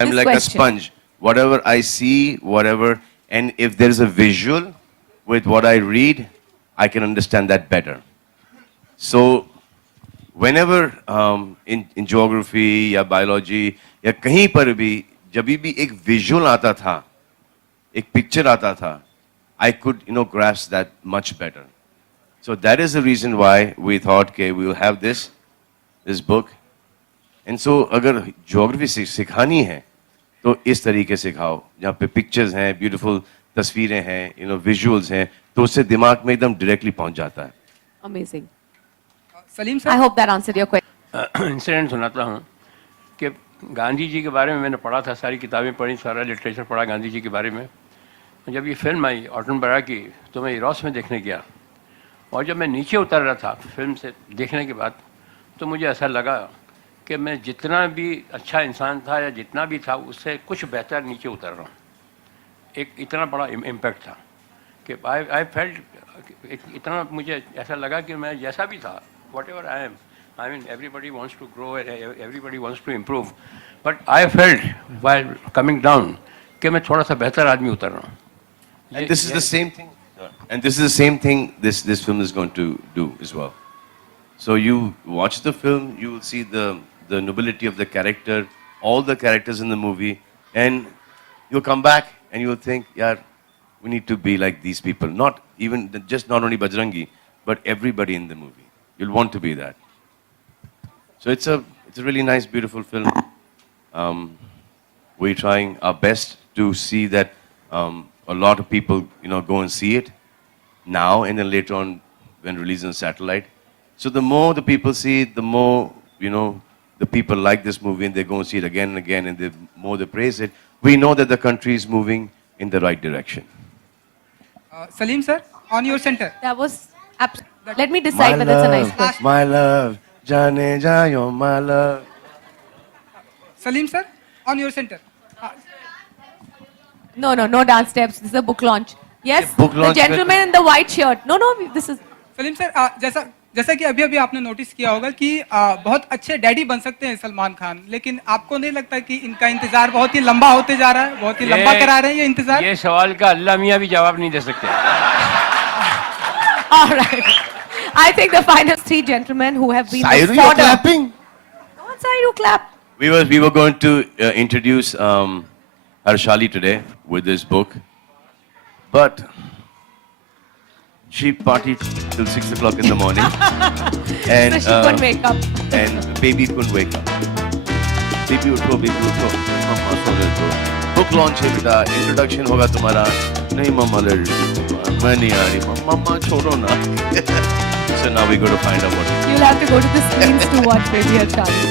I'm this like question. a sponge. Whatever I see, whatever, and if there's a visual with what I read, I can understand that better. So, whenever in geography या biology या कहीं पर भी एक visual आता था, एक picture आता था, I could grasp that much better. So that is the reason why we thought, okay, we will have this book. And so अगर geography सिखानी है तो इस तरीके से सिखाओ जहाँ पे pictures हैं, beautiful तस्वीरें हैं, visuals हैं, तो उससे दिमाग में एकदम directly पहुंच जाता है. Amazing. Salim I sir, hope that answered your question. Incident सुनाता हूँ कि गांधी जी के बारे में मैंने पढ़ा था, सारी किताबें पढ़ी, सारा लिटरेचर पढ़ा गांधी जी के बारे में. जब ये फिल्म आई ऑटनबरा की तो मैं इरोस में देखने गया और जब मैं नीचे उतर रहा था फिल्म से देखने के बाद तो मुझे ऐसा लगा कि मैं जितना भी अच्छा इंसान था या जितना भी था उससे कुछ बेहतर नीचे उतर रहा हूँ. एक इतना बड़ा इम्पैक्ट था कि आई फेल्ट इतना मुझे ऐसा लगा कि मैं जैसा भी था whatever I mean everybody wants to grow and everybody wants to improve, but I felt while coming down कि मैं थोड़ा सा बेहतर आदमी उतर रहा हूँ. And this is the same thing. And this is the same thing this film is going to do as well. So you watch the film, you will see the nobility of the character, all the characters in the movie, and you'll come back and you'll think, yeah, we need to be like these people. Not only Bajrangi, but everybody in the movie. You'll want to be that. So it's a really nice, beautiful film. We're trying our best to see that a lot of people, go and see it now and then later on when released on satellite. So the more the people see it, the more, the people like this movie and they go and see it again and again and the more they praise it. We know that the country is moving in the right direction. Salim sir, on your center. That was let me decide whether it's a nice question. My love, Jane Jayo, my love. Salim sir, on your center. No dance steps. This is a book launch. Yes, book the launch gentleman in the white shirt. No, this is. Salim sir, जैसा कि अभी आपने notice किया होगा कि बहुत अच्छे daddy बन सकते हैं सलमान खान, लेकिन आपको नहीं लगता कि इनका इंतजार बहुत ही लंबा होते जा रहा है, बहुत ही लंबा करा रहे हैं ये इंतजार? ये सवाल का अल्लाह मियां भी जवाब नहीं दे सकते. All right. I think the final three gentlemen who have been. Sairu, you're clapping. Come on, Sairu, clap. We were going to introduce Harshali today with this book, but she partied till 6 o'clock in the morning, and So she couldn't wake up. And baby couldn't wake up. Baby utho, mama so rahe to. Book launch है बेटा, introduction होगा तुम्हारा. नहीं मम्मा मैं नहीं आ रही. मम्मा छोड़ो ना. So now we got to find out what. You'll have to go to the screens to watch Baby Harshali.